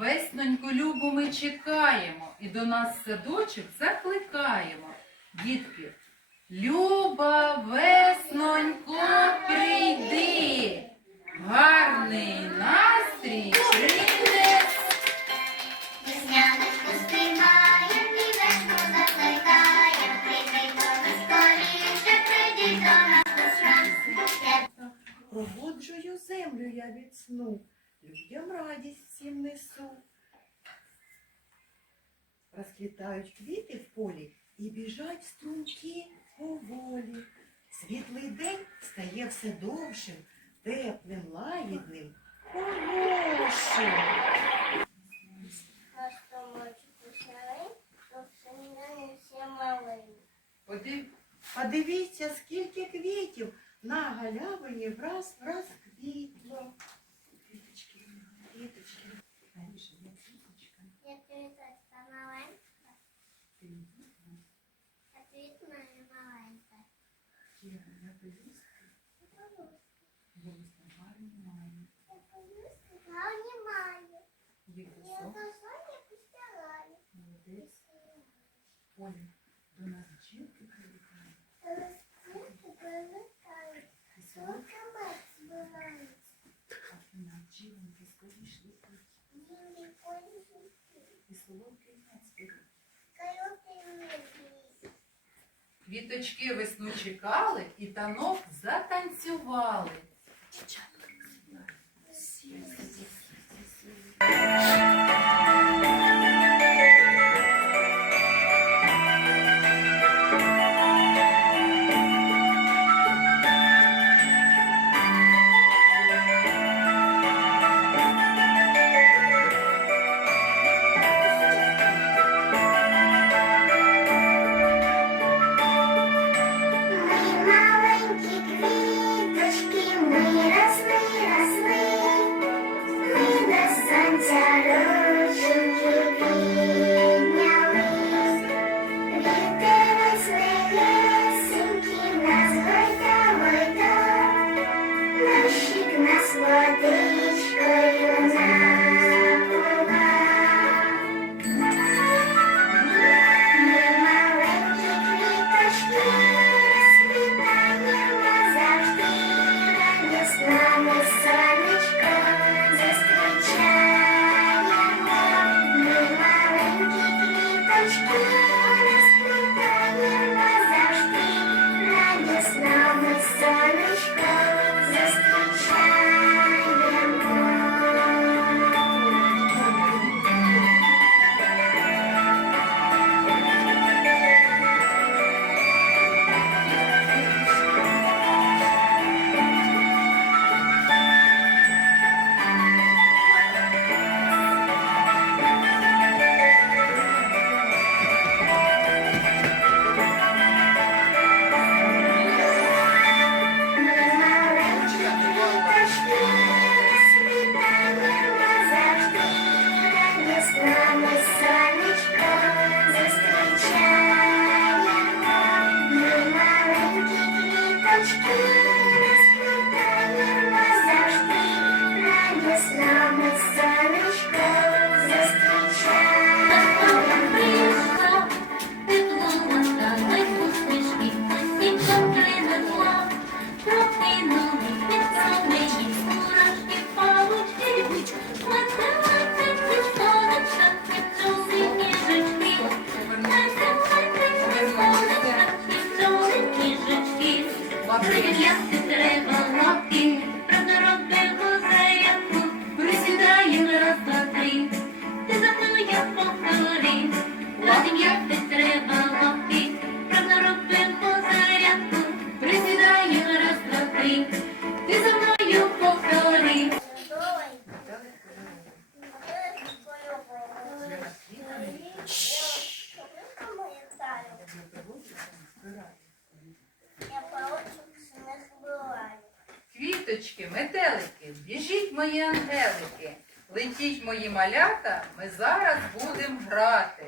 Весноньку любу ми чекаємо і до нас садочок закликаємо. Дітки, Люба, веснонько, прийди, гарний настрій принес. Весняночку спіймаєм і весну закликаєм. Прийди до нас скоріше, прийди до нас весна. Пробуджую землю я від сну, людям радість всім несу. Розквітають квіти в полі і біжать струмки поволі. Світлий день стає все довшим, теплим, лагідним, хорошим. Подивіться, скільки квітів на галявині враз враз квітло. Квіточки, квіточки. Раніше я квіточка. Ти Кіра, я пелюстки, волосся гарні висок, молодець. Оля, Квіточки весну чекали і танок затанцювали. Квіточки, метелики, біжіть мої ангелики, летіть мої малята, ми зараз будемо грати.